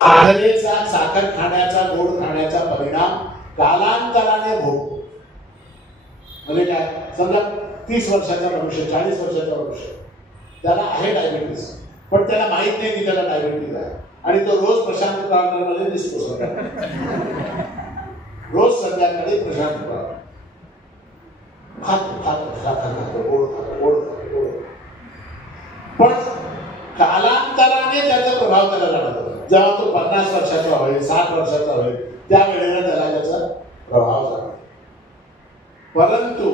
साखरेचा, साखर खाण्याचा, गोड खाण्याचा परिणाम कालांतराने भोगतो. म्हणजे काय, समजा 30 वर्षाचा मनुष्य, 40 वर्षाचा मनुष्य, त्याला आहे डायबिटीस, पण त्याला माहित नाही की त्याला डायबिटीस आहे, आणि तो रोज प्रशांत प्रार्थनेमध्ये दिसतो. रोज संध्याकाळी प्रशांत प्रार्थना खातो, गोड. पण कालांतराने त्याचा प्रभाव त्याला जाणवतो. जेव्हा तो 50 वर्षाचा होईल, 60 वर्षाचा होईल, त्या वेळेला त्याला त्याचा प्रभाव जाणवतो. परंतु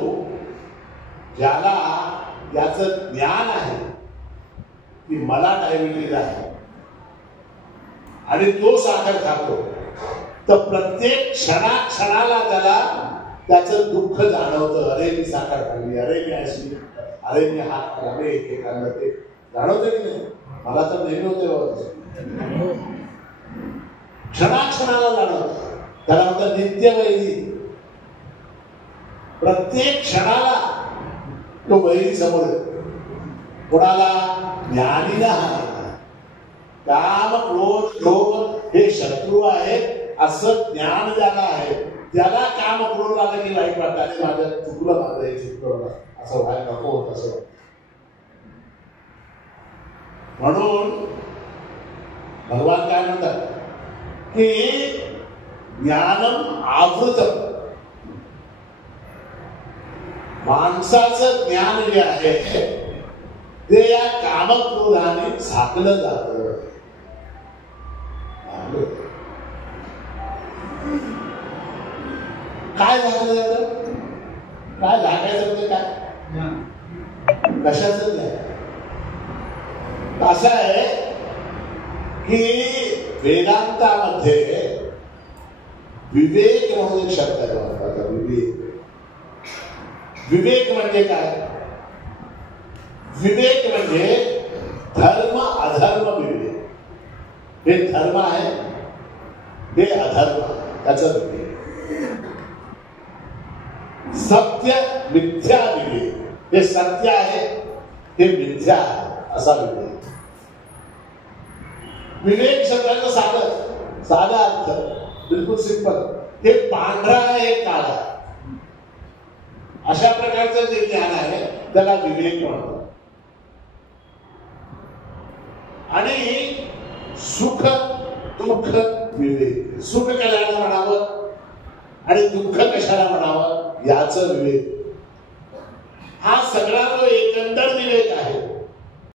ज्याला याचं ज्ञान आहे की मला डायबिटीज आहे आणि तो साखर खातो, तर प्रत्येक क्षणाला त्याला त्याचं दुःख जाणवतं. अरे मी साखर खाल्ली, अरे मी ऍसिड, अरे मी हात खाल्ला, अरे हे खाल्लं, ते जाणवतं की नाही? मला तर नेहमी होते, क्षणाला जाणवतं. त्याला म्हणतात नित्यवैरी. प्रत्येक क्षणाला तो वैरी समोर येतो. कोणाला? ज्ञानीला. काम, क्रोध, लोभ हे शत्रू आहेत असं ज्ञान ज्याला आहे, त्याला काम, क्रोध आलं की वाईट वाटतं. आणि माझं चुकलं, माझं हे चुकलं, असं व्हायला नको होत असं. म्हणून भगवान काय म्हणतात की ज्ञानम आवृतम. माणसाचं ज्ञान जे आहे ते या कामक्रोधाने झाकलं जातं. काय झाकलं जातं? काय झाकायचं म्हणजे काय? कशाचं ज्ञान? असं आहे की वेदांतामध्ये विवेक म्हणून एक शब्द आहे. विवेक म्हणजे काय? विवेक म्हणजे धर्म अधर्म विवेक. हे धर्म आहे, हे अधर्म, त्याचं विवेक. सत्य मिथ्या विवेक. हे सत्य आहे, हे मिथ्या आहे, असा विवेक. विवेक शब्दाचा साधा अर्थ बिलकुल सिंपल. हे पांढरा आहे, हे काळा. अशा प्रकारचं जे ज्ञान आहे त्याला विवेक म्हणतात. आणि सुख दुःख विवेक. सुख कशाला म्हणावं आणि दुःख कशाला म्हणावं याचं विवेक. हा सगळा जो एकंदर विवेक आहे